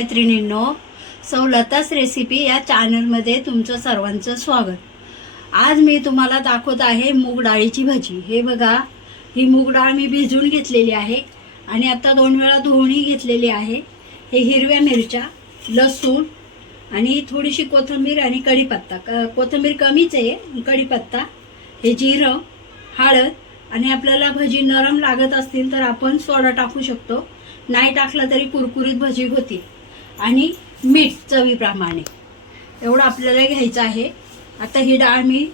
मैत्रिणींनो सवलताच रेसिपी या चॅनलमध्ये तुमचं सर्वांचं स्वागत. आज मी तुम्हाला दाखवत आहे मूग डाळीची भजी. हे बघा ही मूग डाळ मी भिजवून घेतलेली आहे आणि आता दोन वेळा धुवणी घेतलेली आहे. हे हिरव्या मिरच्या लसूण आणि थोडीशी कोथिंबीर आणि कढीपत्ता. क कोथिंबीर कमीच आहे कढीपत्ता हे जिरं हळद आणि आपल्याला भजी नरम लागत असतील तर आपण सोडा टाकू शकतो. नाही टाकलं तरी कुरकुरीत भजी होती. आणि मीठ चवीप्रमाणे. एवढं आपल्याला घ्यायचं आहे. आता ही डाळ मी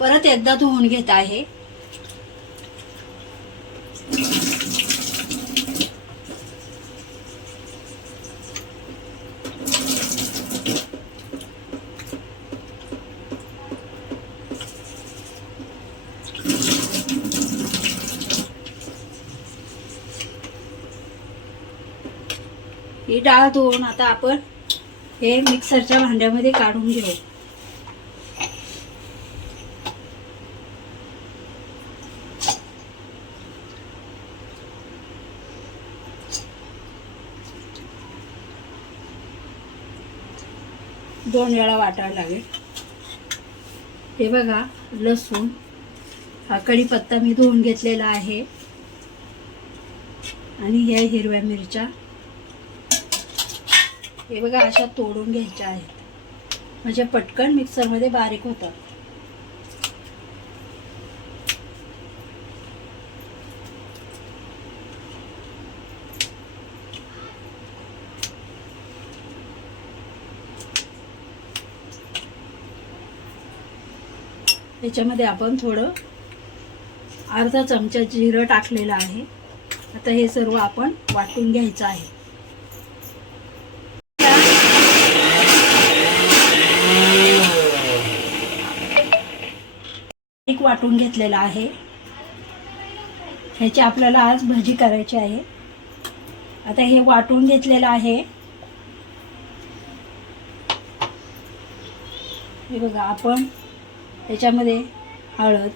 परत एकदा धुवून घेत आहे. ही डाळ धुवून आता आपण हे मिक्सरच्या भांड्यामध्ये काढून घेऊ. दोन वेळा वाटायला लागेल. हे बघा लसूण हा कढीपत्ता मी धुवून घेतलेला आहे. आणि ह्या हिरव्या मिरच्या. हे बघा अशा तोडून घ्यायच्या आहेत. म्हणजे पटकन मिक्सरमध्ये बारीक होतं याच्यामध्ये आपण थोडं अर्धा चमचा जिरं टाकलेलं आहे. आता हे सर्व आपण वाटून घ्यायचं आहे एक वाटून घेतलेला आहे. ह्याची आपल्याला आज भजी करायची आहे. आता हे वाटून घेतलेलं आहे. हे बघा आपण ह्याच्यामध्ये हळद.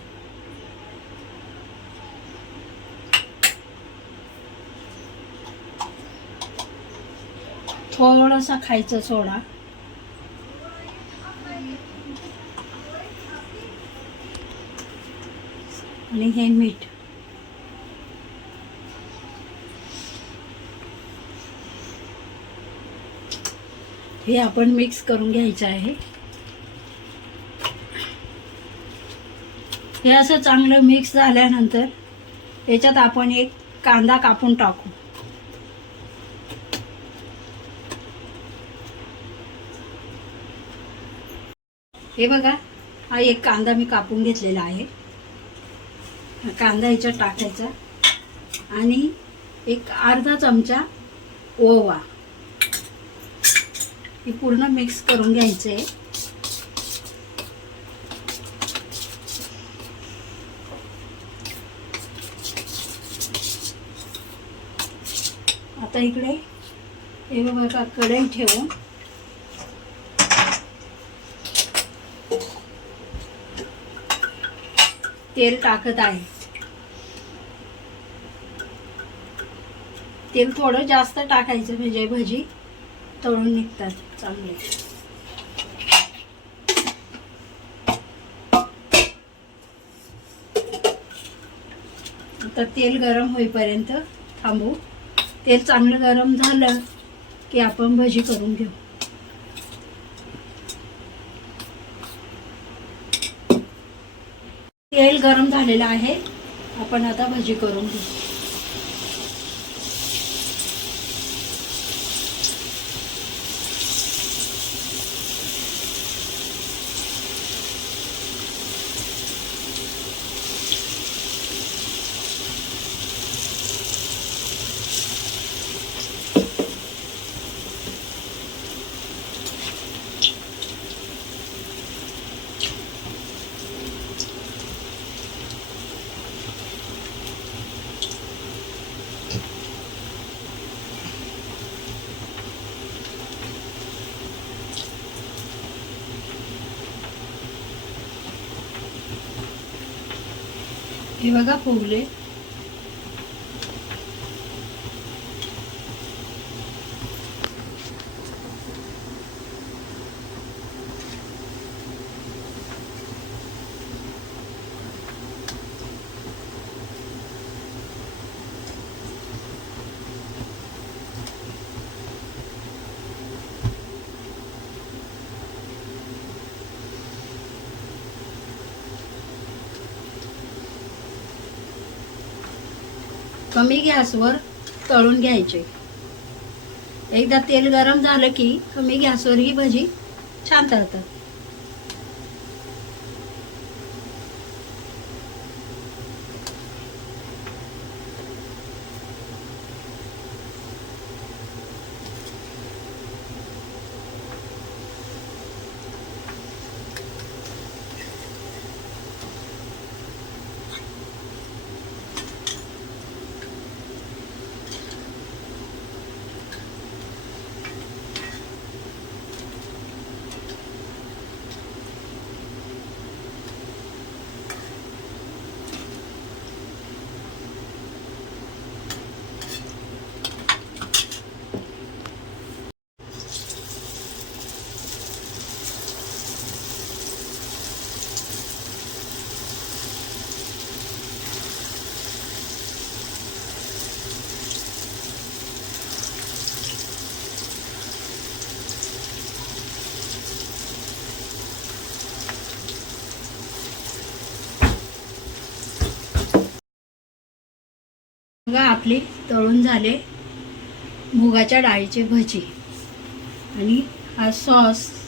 थोडासा खायचं सोडा. आणि हे मीठ. हे आपण मिक्स करून घ्यायचं आहे. हे असं चांगलं मिक्स झाल्यानंतर याच्यात आपण एक कांदा कापून टाकू. हे बघा हा एक कांदा मी कापून घेतलेला आहे. कांदा ह्याच्यात टाकायचा आणि एक अर्धा चमचा ओवा. हे पूर्ण मिक्स करून घ्यायचं. आहे आता इकडे हे बघा कढई ठेवून तेल टाकत आहे. तेल थोडं जास्त टाकायचं म्हणजे भजी तळून निघतात चांगले. आता तेल गरम होईपर्यंत थांबू. तेल चांगलं गरम झालं की आपण भजी करून घेऊ. तेल गरम झालेलं आहे. आपण आता भजी करून घेऊ. हे बघा फुगले. कमी गॅसवर तळून घ्यायचे. एकदा तेल गरम झालं की कमी गॅसवर ही भजी छान तळतात. बघा आपली तळून झाले मुगाच्या डाळीचे भजी. आणि हा सॉस